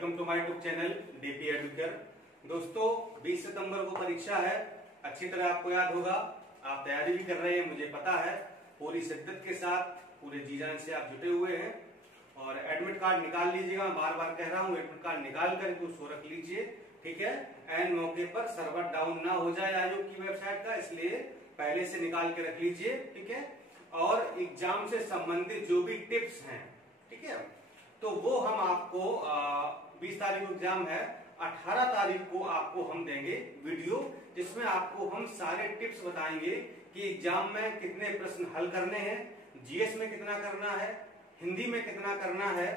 Welcome to my YouTube channel DP Educare. दोस्तों 20 सितंबर को परीक्षा है। अच्छी तरह आपको याद होगा, आप तैयारी भी कर रहे हैं, मुझे पता है। पूरी शिद्दत के साथ पूरे जी जान से आप जुटे हुए हैं और एडमिट कार्ड निकाल लीजिएगा। मैं बार बार कह रहा हूँ, एडमिट कार्ड निकाल कर उसको रख लीजिए, ठीक है। एंड मौके पर सर्वर डाउन ना हो जाए आयोग की वेबसाइट का, इसलिए पहले से निकाल के रख लीजिए, ठीक है। और एग्जाम से संबंधित जो भी टिप्स हैं, ठीक है, तो वो हम आपको 20 तारीख को एग्जाम है, 18 तारीख को आपको हम देंगे वीडियो, जिसमें आपको हम सारे टिप्स बताएंगे कि एग्जाम में कितने प्रश्न हल करने हैं, जीएस में कितना करना है, हिंदी में कितना करना है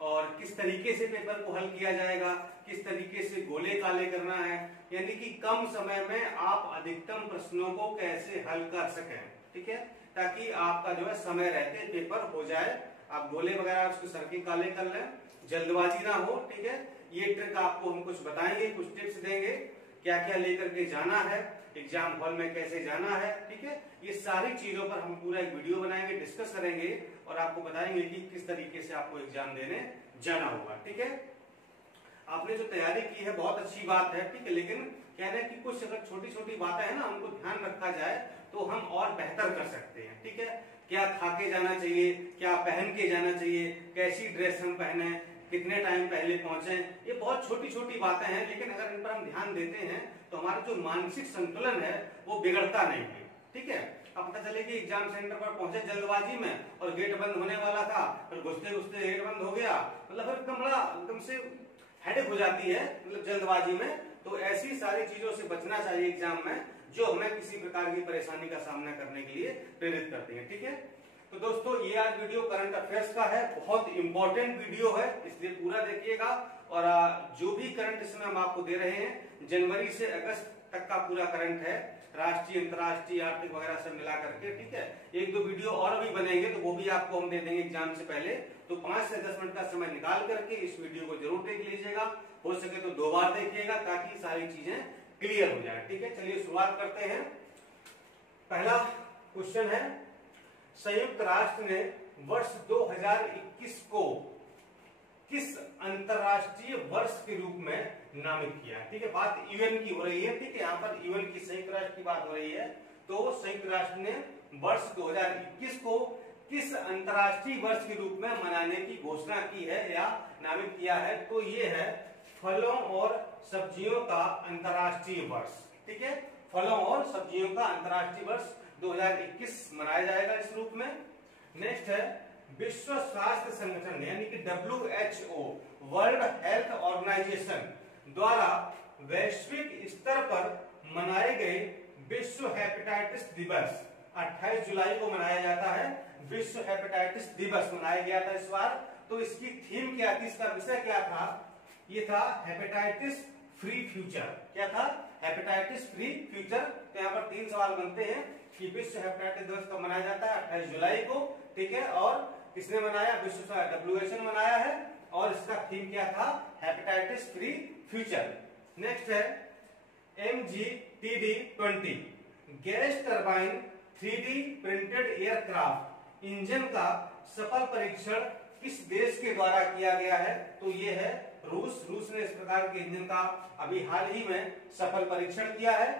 और किस तरीके से पेपर को हल किया जाएगा, किस तरीके से गोले काले करना है, यानी कि कम समय में आप अधिकतम प्रश्नों को कैसे हल कर सकें, ठीक है, ताकि आपका जो है समय रहते पेपर हो जाए। आप गोले वगैरह उसके सर्किल काले कर लें, जल्दबाजी ना हो, ठीक है। ये ट्रिक आपको हम कुछ बताएंगे, कुछ टिप्स देंगे, क्या क्या लेकर के जाना है, एग्जाम हॉल में कैसे जाना है, ठीक है। ये सारी चीजों पर हम पूरा एक वीडियो बनाएंगे, डिस्कस करेंगे और आपको बताएंगे कि किस तरीके से आपको एग्जाम देने जाना होगा, ठीक है। आपने जो तैयारी की है बहुत अच्छी बात है, ठीक है, लेकिन कहना है कि कुछ अगर छोटी छोटी बातें हैं ना, उनको ध्यान रखा जाए तो हम और बेहतर कर सकते हैं, ठीक है। क्या खा के जाना चाहिए, क्या पहन के जाना चाहिए, कैसी ड्रेस हम पहने, कितने टाइम पहले पहुंचे, ये बहुत छोटी छोटी बातें हैं, लेकिन अगर इन पर हम ध्यान देते हैं तो हमारा जो मानसिक संतुलन है वो बिगड़ता नहीं है, ठीक है। अब पता चले कि एग्जाम सेंटर पर पहुंचे जल्दबाजी में और गेट बंद होने वाला था, फिर घुसते घुसते गेट बंद हो गया, मतलब फिर एकदम बड़ा एकदम से हेडेक हो जाती है, मतलब जल्दबाजी में। तो ऐसी सारी चीजों से बचना चाहिए एग्जाम में, जो हमें किसी प्रकार की परेशानी का सामना करने के लिए प्रेरित करती है, ठीक है। तो दोस्तों ये आज वीडियो करंट अफेयर्स का है, बहुत इंपॉर्टेंट वीडियो है, इसलिए पूरा देखिएगा। और जो भी करंट इसमें हम आपको दे रहे हैं, जनवरी से अगस्त तक का पूरा करंट है, राष्ट्रीय अंतर्राष्ट्रीय आर्थिक वगैरह सब मिला करके, ठीक है। एक दो वीडियो और भी बनेंगे तो वो भी आपको हम दे देंगे एग्जाम से पहले। तो 5 से 10 मिनट का समय निकाल करके इस वीडियो को जरूर देख लीजिएगा, हो सके तो 2 बार देखिएगा ताकि सारी चीजें क्लियर हो जाए, ठीक है। चलिए शुरुआत करते हैं। पहला क्वेश्चन है, संयुक्त राष्ट्र ने वर्ष 2021 को किस अंतरराष्ट्रीय वर्ष के रूप में नामित किया, ठीक है। बात यूएन की हो रही है, ठीक है, यहाँ पर यूएन की संयुक्त राष्ट्र की बात हो रही है। तो संयुक्त राष्ट्र ने वर्ष 2021 को किस अंतरराष्ट्रीय वर्ष के रूप में मनाने की घोषणा की है या नामित किया है, तो ये है फलों और सब्जियों का अंतरराष्ट्रीय वर्ष, ठीक है। फलों और सब्जियों का अंतरराष्ट्रीय वर्ष 2021 मनाया जाएगा इस रूप में। नेक्स्ट है, विश्व स्वास्थ्य संगठन यानी कि WHO वर्ल्ड हेल्थ ऑर्गेनाइजेशन द्वारा वैश्विक स्तर पर मनाए गए विश्व हेपेटाइटिस दिवस 28 जुलाई को मनाया जाता है। विश्व हेपेटाइटिस दिवस मनाया गया था इस बार। तो इसकी थीम क्या थी, इसका विषय क्या था, ये था हेपेटाइटिस फ्री फ्यूचर। क्या था, हेपेटाइटिस फ्री फ्यूचर। तो यहाँ पर 3 सवाल बनते हैं कि विश्व हेपेटाइटिस दिवस कब मनाया जाता है, 28 जुलाई को, ठीक है। और किसने मनाया, विश्व WHO ने मनाया है और इसका थीम क्या था, हेपेटाइटिस फ्री फ्यूचर। नेक्स्ट है, MGTD-20 gas turbine 3D printed aircraft engine का सफल परीक्षण किस देश के द्वारा किया गया है, तो ये है रूस। रूस ने इस प्रकार के इंजन का अभी हाल ही में सफल परीक्षण किया है।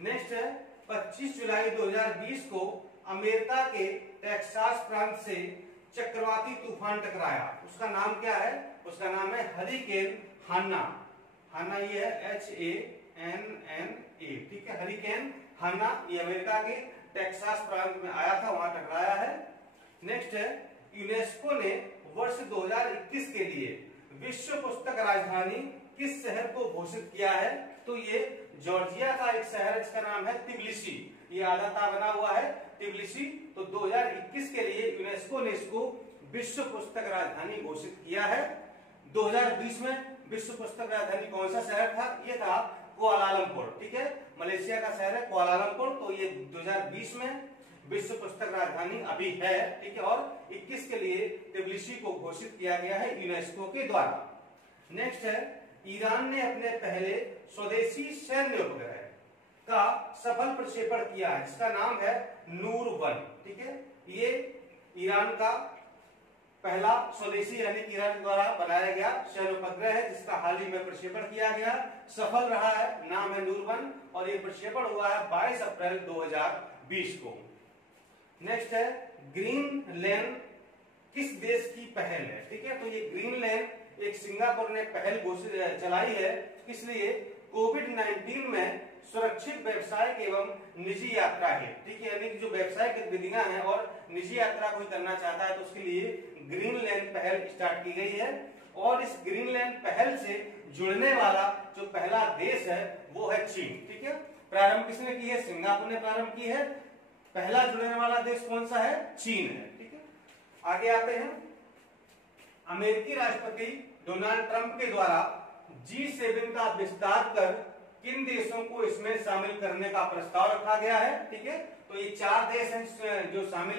नेक्स्ट है, 25 जुलाई 2020 को अमेरिका के टेक्सास प्रांत से चक्रवाती तूफान टकराया, उसका नाम क्या है, उसका नाम है हरिकेन हान्ना। हान्ना ये है HANNA, ठीक है, हरिकेन हान्ना। ये अमेरिका के टेक्सास प्रांत में आया था, वहां टकराया है। नेक्स्ट है, यूनेस्को ने वर्ष 2021 के लिए विश्व पुस्तक राजधानी किस शहर को घोषित किया है, तो ये जॉर्जिया का एक शहर है जिसका नाम है तिबिलिसी। ये आधा ता बना हुआ है तिबिलिसी। तो 2021 के लिए यूनेस्को ने इसको विश्व पुस्तक राजधानी घोषित किया है। 2020 में विश्व पुस्तक राजधानी कौन सा शहर था, ये था कुआलालंपुर, ठीक है, मलेशिया का शहर है कुआलालंपुर। तो ये 2020 में विश्व पुस्तक राजधानी अभी है, ठीक है, और 21 के लिए तिबिलिसी को घोषित किया गया है यूनेस्को के द्वारा। नेक्स्ट है, ईरान ने अपने पहले स्वदेशी सैन्य उपग्रह का सफल प्रक्षेपण किया है, जिसका नाम है नूर 1, ठीक है। ये ईरान का पहला स्वदेशी यानी कि ईरान द्वारा बनाया गया शैल उपग्रह है, जिसका हाल ही में प्रक्षेपण किया गया, सफल रहा है। नाम है नूर-1 और ये प्रक्षेपण हुआ है 22 अप्रैल 2020 को। नेक्स्ट है ग्रीनलैंड किस देश की पहल है? ठीक है, तो ये ग्रीनलैंड एक सिंगापुर ने पहल चलाई है। किस लिए? कोविड-19 में सुरक्षित व्यवसायिक एवं निजी यात्रा है। ठीक है, यानी कि जो व्यवसायिक गतिविधियां हैं और निजी यात्रा कोई करना चाहता है तो उसके लिए ग्रीनलैंड पहल स्टार्ट की गई है। और इस ग्रीनलैंड पहल से जुड़ने वाला जो पहला देश है वो है चीन। ठीक है, प्रारंभ किसने की है? सिंगापुर ने प्रारंभ की है। पहला जुड़ने वाला देश कौन सा है? चीन है। ठीक है, आगे आते हैं। अमेरिकी राष्ट्रपति डोनाल्ड ट्रंप के द्वारा G7 का विस्तार कर किन देशों को इसमें शामिल करने का प्रस्ताव रखा गया है? ठीक है, तो ये 4 देश हैं जो शामिल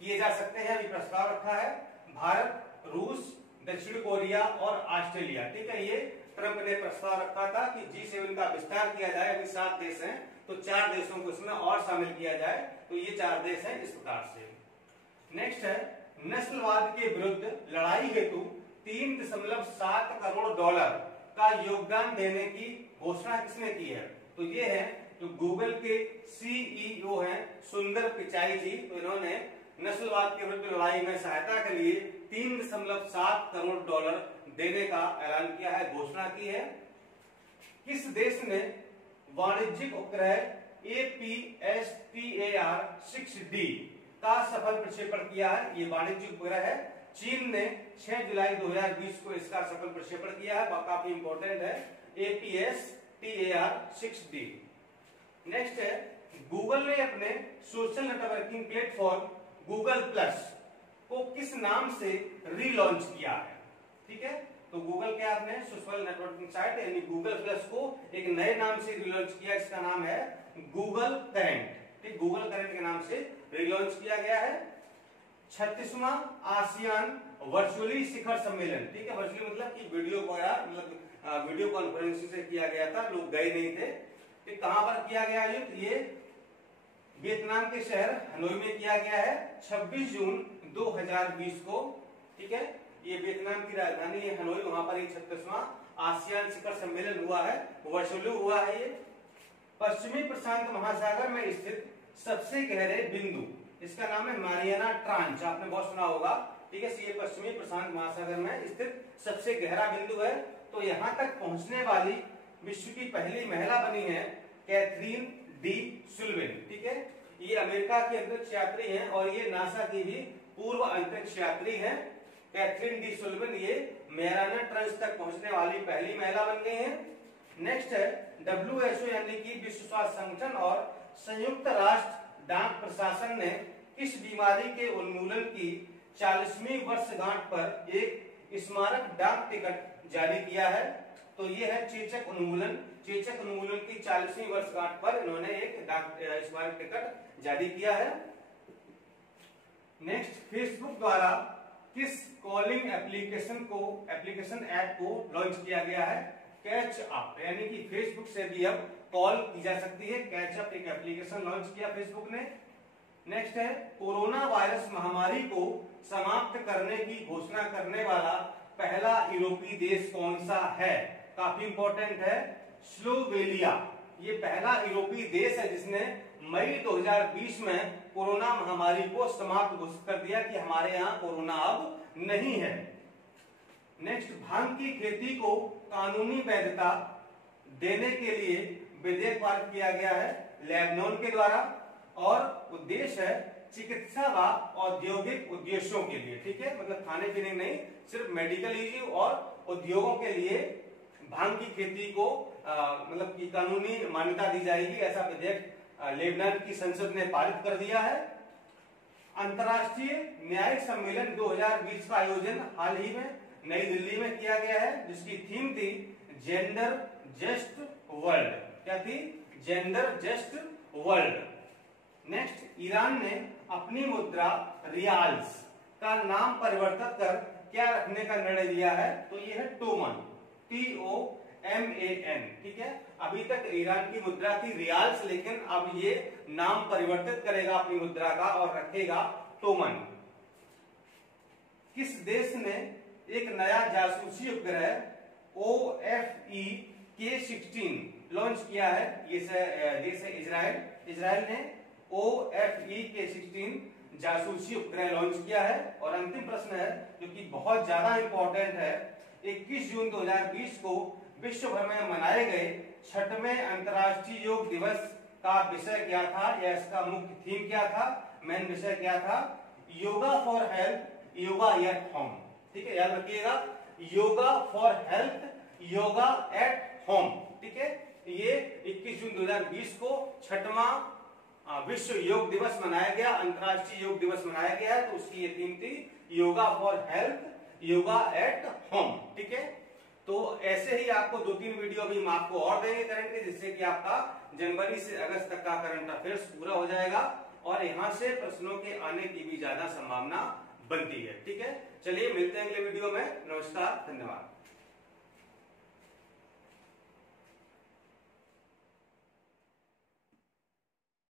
किए जा सकते हैं, अभी प्रस्ताव रखा है। भारत, रूस, दक्षिण कोरिया और ऑस्ट्रेलिया। ठीक है, ये ट्रंप ने प्रस्ताव रखा था कि G7 का विस्तार किया जाए। अभी 7 देश हैं तो 4 देशों को इसमें और शामिल किया जाए, तो ये 4 देश हैं इस प्रकार से। नेक्स्ट है नस्लवाद के विरुद्ध लड़ाई हेतु 3.7 करोड़ डॉलर का योगदान देने की घोषणा किसने की है? तो ये है जो गूगल के सीईओ हैं सुंदर पिचाई जी। तो इन्होंने नस्लवाद के विरुद्ध लड़ाई में सहायता के लिए 3.7 करोड़ डॉलर देने का ऐलान किया है, घोषणा की है। किस देश ने वाणिज्यिक उपग्रह APSTAR-6D का सफल प्रक्षेपण किया है? ये वाणिज्यिक उपग्रह है। चीन ने 6 जुलाई 2020 को इसका सफल प्रक्षेपण किया है, काफी इंपॉर्टेंट है। APSTAR-6D। नेक्स्ट है गूगल ने अपने social networking platform Google plus को किस नाम से रीलॉन्च किया है? ठीक है, तो गूगल के आपने सोशल नेटवर्किंग साइट यानी गूगल प्लस को एक नए नाम से रीलॉन्च किया, इसका नाम है गूगल करंट। ठीक, गूगल करंट के नाम से रीलॉन्च किया गया है। 36वां आसियान वर्चुअली शिखर सम्मेलन। ठीक है, वर्चुअली मतलब कि वीडियो मतलब वीडियो कॉन्फ्रेंसिंग से किया गया था, लोग गए नहीं थे। तो कहां पर किया गया ये वियतनाम के शहर हनोई में किया गया है 26 जून 2020 को। ठीक है, ये वियतनाम की राजधानी है हनोई, वहां पर 36वां आसियान शिखर सम्मेलन हुआ है, वर्चुअली हुआ है। ये पश्चिमी प्रशांत महासागर में स्थित सबसे गहरे बिंदु, इसका नाम है मारियाना ट्रांच, आपने बहुत सुना होगा। ठीक है, ये पश्चिमी प्रशांत महासागर में स्थित सबसे गहरा बिंदु है। तो यहां तक पहुंचने वाली विश्व की पहली महिला बनी है कैथरीन डी सुल्वेन। ठीक है, ये अमेरिका की अंतरिक्ष यात्री हैं और ये नासा की भी पूर्व अंतरिक्ष यात्री हैं। कैथरीन डी सुल्वेन ये मैराना ट्रांच तक पहुंचने वाली पहली महिला बन गई हैं। नेक्स्ट है WHO यानी कि विश्व स्वास्थ्य संगठन और संयुक्त राष्ट्र डाक प्रशासन ने किस बीमारी के उन्मूलन की 40वीं वर्षगांठ पर एक स्मारक डाक टिकट जारी किया है? तो ये है चेचक उन्मूलन। चेचक उन्मूलन की 40वीं वर्षगांठ पर इन्होंने एक डाक स्मारक टिकट जारी किया है। नेक्स्ट, फेसबुक द्वारा किस कॉलिंग एप्लीकेशन ऐप को लॉन्च किया गया है? कैच अप, यानी कि फेसबुक से भी अब कॉल की जा सकती है। कैच अप एक एप्लीकेशन लॉन्च किया फेसबुक ने। नेक्स्ट है कोरोना वायरस महामारी को समाप्त करने की घोषणा करने वाला पहला यूरोपीय देश कौन सा है? काफी इंपॉर्टेंट है, स्लोवेनिया। ये पहला यूरोपीय देश है जिसने मई 2020 में कोरोना महामारी को समाप्त घोषित कर दिया कि हमारे यहाँ कोरोना अब नहीं है। नेक्स्ट, भांग की खेती को कानूनी वैधता देने के लिए विधेयक पारित किया गया है लेबनान के द्वारा और उद्देश्य है चिकित्सा व औद्योगिक उद्देश्यों के लिए। ठीक है, मतलब खाने पीने नहीं, सिर्फ मेडिकल यूज और उद्योगों के लिए भांग की खेती को मतलब की कानूनी मान्यता दी जाएगी, ऐसा विधेयक लेबनान की संसद ने पारित कर दिया है। अंतर्राष्ट्रीय न्यायिक सम्मेलन 2020 का आयोजन हाल ही में नई दिल्ली में किया गया है, जिसकी थीम थी जेंडर जस्ट वर्ल्ड। क्या थी? Gender just world. Next, Iran ने अपनी मुद्रा रियाल्स का नाम परिवर्तित कर क्या रखने का निर्णय लिया है? तो ये है टोमन, TOMAN। ठीक है, अभी तक ईरान की मुद्रा थी रियाल्स, लेकिन अब ये नाम परिवर्तित करेगा अपनी मुद्रा का और रखेगा टोमन। किस देश ने एक नया जासूसी उपग्रह OFE K-16 लॉन्च किया है? ये देश है इजराइल। इजराइल ने OFE K-16 जासूसी उपग्रह लॉन्च किया है। और अंतिम प्रश्न है जो कि बहुत ज्यादा इंपॉर्टेंट है, 21 जून 2020 को विश्व भर में मनाए गए 6वें अंतर्राष्ट्रीय योग दिवस का विषय क्या था, या इसका मुख्य थीम क्या था, मेन विषय क्या था? Yoga for health, yoga at home. ठीक है, याद रखिएगा, yoga for health, yoga at home. ठीक है, ये 21 जून 2020 को 6वां विश्व योग दिवस मनाया गया, अंतर्राष्ट्रीय योग दिवस मनाया गया है। तो उसकी ये थीम थी yoga for health, yoga at home. ठीक है, तो ऐसे ही आपको 2-3 वीडियो अभी हम आपको और देंगे करंट के, जिससे कि आपका जनवरी से अगस्त तक का करंट अफेयर्स पूरा हो जाएगा और यहां से प्रश्नों के आने की भी ज्यादा संभावना बनती है। ठीक है, चलिए मिलते हैं अगले वीडियो में। नमस्कार, धन्यवाद।